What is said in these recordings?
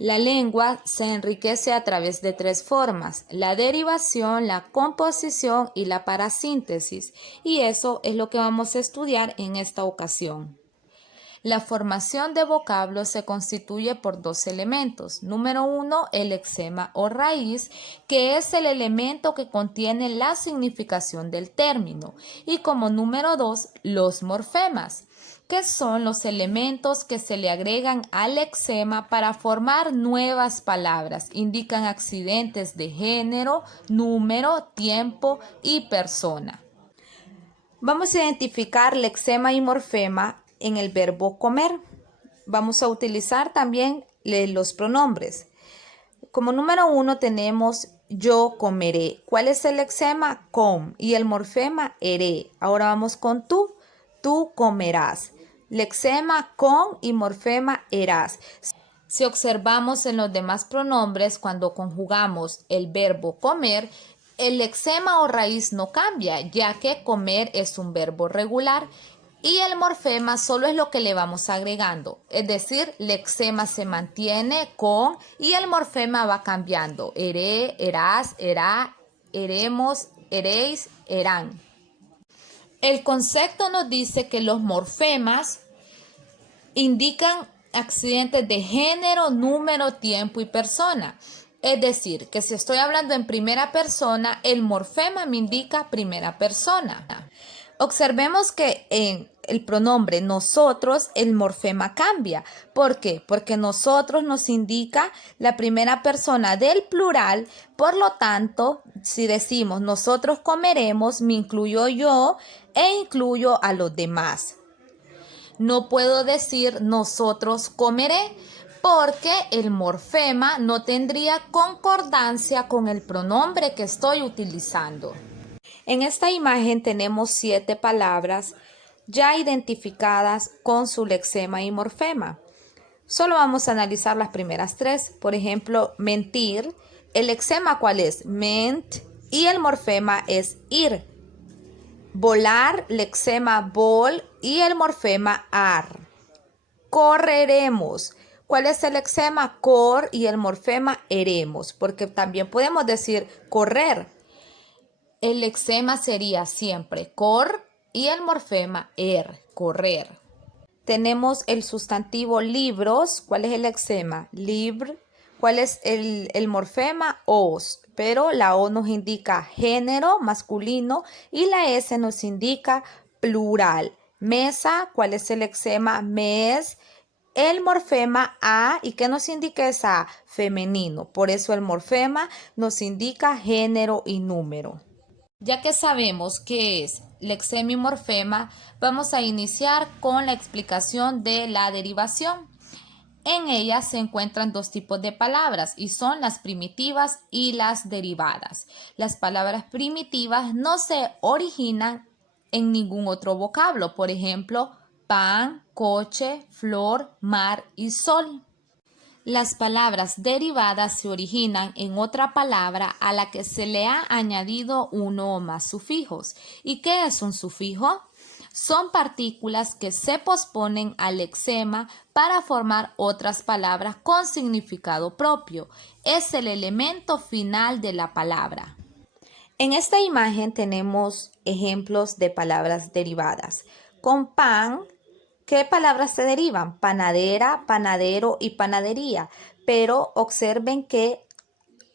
La lengua se enriquece a través de tres formas: la derivación, la composición y la parasíntesis, y eso es lo que vamos a estudiar en esta ocasión. La formación de vocablos se constituye por dos elementos. Número uno, el lexema o raíz, que es el elemento que contiene la significación del término. Y como número dos, los morfemas, que son los elementos que se le agregan al lexema para formar nuevas palabras. Indican accidentes de género, número, tiempo y persona. Vamos a identificar lexema y morfema en el verbo comer. Vamos a utilizar también los pronombres. Como número uno tenemos yo comeré. ¿Cuál es el lexema? Com. Y el morfema eré. Ahora vamos con tú. Tú comerás. Lexema con y morfema erás. Si observamos en los demás pronombres, cuando conjugamos el verbo comer, el lexema o raíz no cambia, ya que comer es un verbo regular y el morfema solo es lo que le vamos agregando. Es decir, lexema se mantiene con y el morfema va cambiando. Eré, erás, erá, eremos, eréis, erán. El concepto nos dice que los morfemas indican accidentes de género, número, tiempo y persona. Es decir, que si estoy hablando en primera persona, el morfema me indica primera persona. Observemos que en el pronombre nosotros, el morfema cambia. ¿Por qué? Porque nosotros nos indica la primera persona del plural. Por lo tanto, si decimos nosotros comeremos, me incluyo yo e incluyo a los demás. No puedo decir nosotros comeré porque el morfema no tendría concordancia con el pronombre que estoy utilizando. En esta imagen tenemos 7 palabras ya identificadas con su lexema y morfema. Solo vamos a analizar las primeras 3. Por ejemplo, mentir. El lexema, ¿cuál es? Ment, y el morfema es ir. Volar, lexema vol y el morfema ar. Correremos. ¿Cuál es el lexema? Cor y el morfema eremos, porque también podemos decir correr. El lexema sería siempre cor y el morfema er, correr. Tenemos el sustantivo libros. ¿Cuál es el lexema? Libr. ¿Cuál es el morfema? Os. Pero la O nos indica género masculino y la S nos indica plural. Mesa. ¿Cuál es el lexema? Mes. El morfema A. ¿Y qué nos indica esa A? Femenino. Por eso el morfema nos indica género y número. Ya que sabemos qué es lexema y morfema, vamos a iniciar con la explicación de la derivación. En ella se encuentran dos tipos de palabras y son las primitivas y las derivadas. Las palabras primitivas no se originan en ningún otro vocablo, por ejemplo, pan, coche, flor, mar y sol. Las palabras derivadas se originan en otra palabra a la que se le ha añadido uno o más sufijos. ¿Y qué es un sufijo? Son partículas que se posponen al lexema para formar otras palabras con significado propio. Es el elemento final de la palabra. En esta imagen tenemos ejemplos de palabras derivadas. Con pan, ¿qué palabras se derivan? Panadera, panadero y panadería. Pero observen que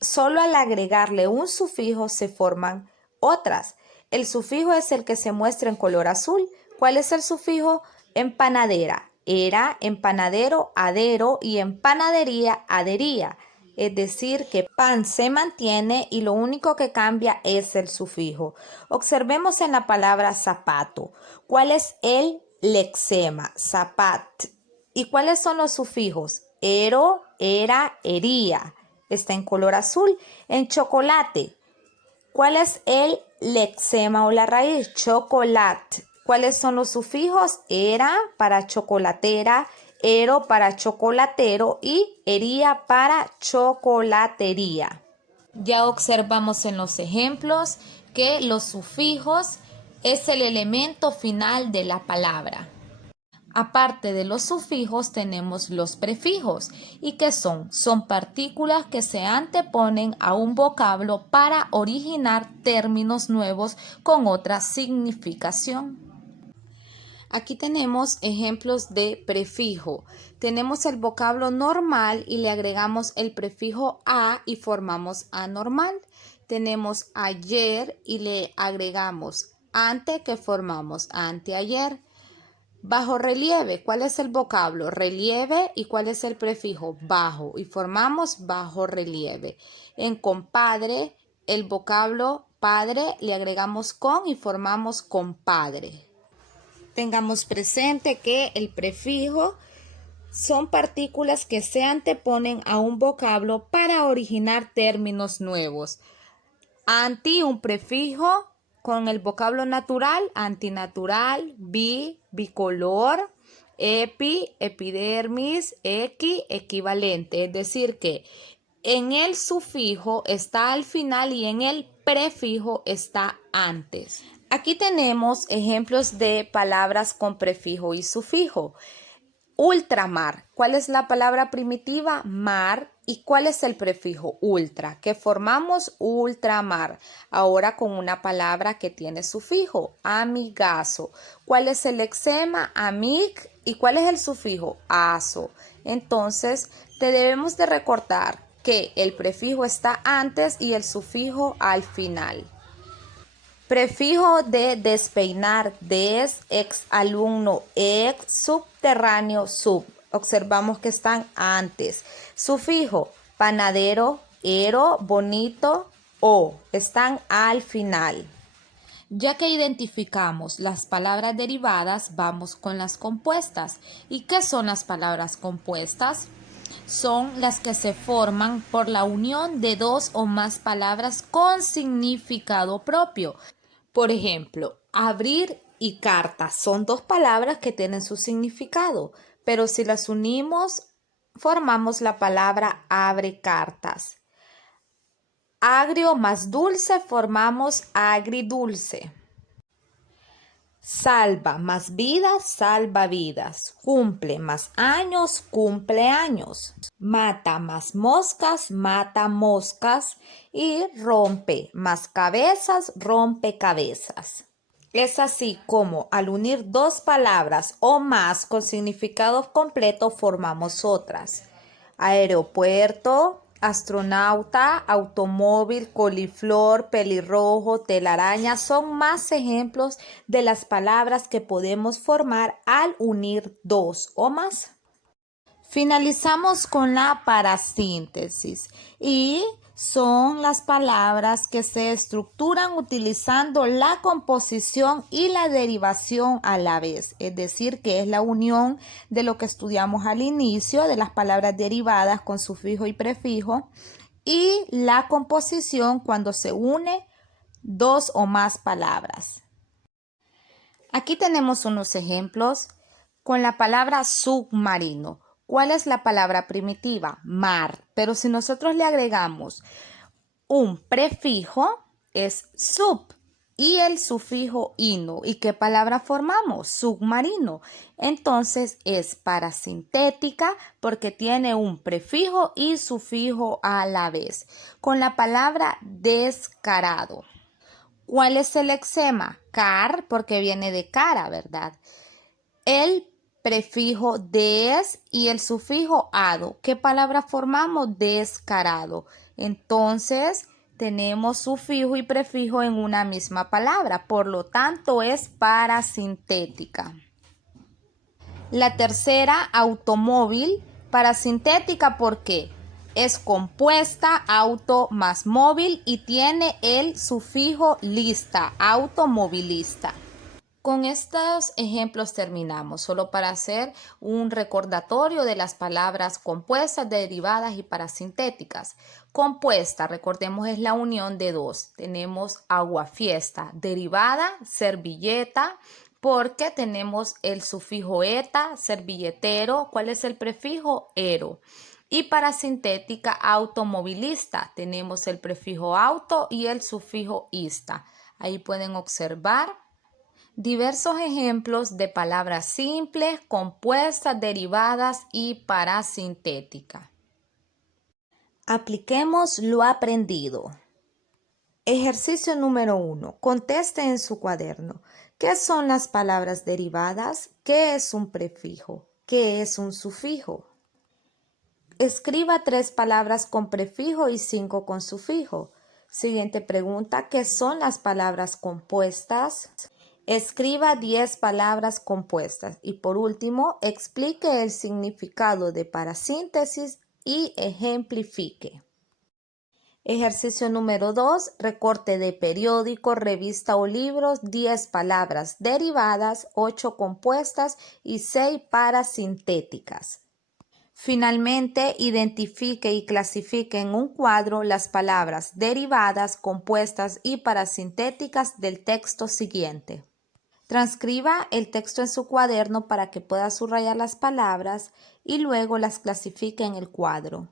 solo al agregarle un sufijo se forman otras. El sufijo es el que se muestra en color azul. ¿Cuál es el sufijo? Empanadera. Era, empanadero, adero y en panadería, adería. Es decir, que pan se mantiene y lo único que cambia es el sufijo. Observemos en la palabra zapato. ¿Cuál es el lexema? Zapat. ¿Y cuáles son los sufijos? Ero, era, ería. Está en color azul. En chocolate. ¿Cuál es el lexema o la raíz? Chocolate. ¿Cuáles son los sufijos? Era para chocolatera, ero para chocolatero y ería para chocolatería. Ya observamos en los ejemplos que los sufijos es el elemento final de la palabra. Aparte de los sufijos tenemos los prefijos. ¿Y qué son? Son partículas que se anteponen a un vocablo para originar términos nuevos con otra significación. Aquí tenemos ejemplos de prefijo. Tenemos el vocablo normal y le agregamos el prefijo a y formamos anormal. Tenemos ayer y le agregamos ante que formamos anteayer. Bajo relieve, ¿cuál es el vocablo? Relieve, ¿y cuál es el prefijo? Bajo, y formamos bajo relieve. En compadre, el vocablo padre le agregamos con y formamos compadre. Tengamos presente que el prefijo son partículas que se anteponen a un vocablo para originar términos nuevos. Anti, un prefijo con el vocablo natural, antinatural, bicolor, epidermis, equivalente. Es decir que en el sufijo está al final y en el prefijo está antes. Aquí tenemos ejemplos de palabras con prefijo y sufijo. Ultramar, ¿cuál es la palabra primitiva? Mar. ¿Y cuál es el prefijo? Ultra, que formamos ultramar. Ahora con una palabra que tiene sufijo, amigazo. ¿Cuál es el lexema? Amig. ¿Y cuál es el sufijo? Aso. Entonces, te debemos de recordar que el prefijo está antes y el sufijo al final. Prefijo de despeinar, des, ex alumno, ex, subterráneo, sub. Observamos que están antes. Sufijo, panadero, ero, bonito, o. Están al final. Ya que identificamos las palabras derivadas, vamos con las compuestas. ¿Y qué son las palabras compuestas? Son las que se forman por la unión de dos o más palabras con significado propio. Por ejemplo, abrir y carta son dos palabras que tienen su significado, pero si las unimos, formamos la palabra abre cartas. Agrio más dulce, formamos agridulce. Salva más vida, salva vidas. Cumple más años, cumpleaños. Mata más moscas, mata moscas. Y rompe más cabezas, rompe cabezas. Es así como al unir dos palabras o más con significado completo formamos otras. Aeropuerto, astronauta, automóvil, coliflor, pelirrojo, telaraña son más ejemplos de las palabras que podemos formar al unir dos o más. Finalizamos con la parasíntesis y son las palabras que se estructuran utilizando la composición y la derivación a la vez, es decir, que es la unión de lo que estudiamos al inicio, de las palabras derivadas con sufijo y prefijo, y la composición cuando se une dos o más palabras. Aquí tenemos unos ejemplos con la palabra submarino. ¿Cuál es la palabra primitiva? Mar. Pero si nosotros le agregamos un prefijo, es sub. Y el sufijo ino. ¿Y qué palabra formamos? Submarino. Entonces es parasintética porque tiene un prefijo y sufijo a la vez. Con la palabra descarado. ¿Cuál es el lexema? Car, porque viene de cara, ¿verdad? El prefijo des y el sufijo ado. ¿Qué palabra formamos? Descarado. Entonces, tenemos sufijo y prefijo en una misma palabra. Por lo tanto, es parasintética. La tercera, automóvil, parasintética, ¿por qué? Es compuesta, auto más móvil y tiene el sufijo lista, automovilista. Con estos ejemplos terminamos, solo para hacer un recordatorio de las palabras compuestas, derivadas y parasintéticas. Compuesta, recordemos, es la unión de dos. Tenemos aguafiesta, derivada, servilleta, porque tenemos el sufijo eta, servilletero. ¿Cuál es el prefijo? Ero. Y parasintética, automovilista, tenemos el prefijo auto y el sufijo ista. Ahí pueden observar Diversos ejemplos de palabras simples, compuestas, derivadas y parasintéticas. Apliquemos lo aprendido. Ejercicio número 1. Conteste en su cuaderno. ¿Qué son las palabras derivadas? ¿Qué es un prefijo? ¿Qué es un sufijo? Escriba 3 palabras con prefijo y 5 con sufijo. Siguiente pregunta. ¿Qué son las palabras compuestas? Escriba 10 palabras compuestas. Y por último, explique el significado de parasíntesis y ejemplifique. Ejercicio número 2. Recorte de periódico, revista o libros, 10 palabras derivadas, 8 compuestas y 6 parasintéticas. Finalmente, identifique y clasifique en un cuadro las palabras derivadas, compuestas y parasintéticas del texto siguiente. Transcriba el texto en su cuaderno para que pueda subrayar las palabras y luego las clasifique en el cuadro.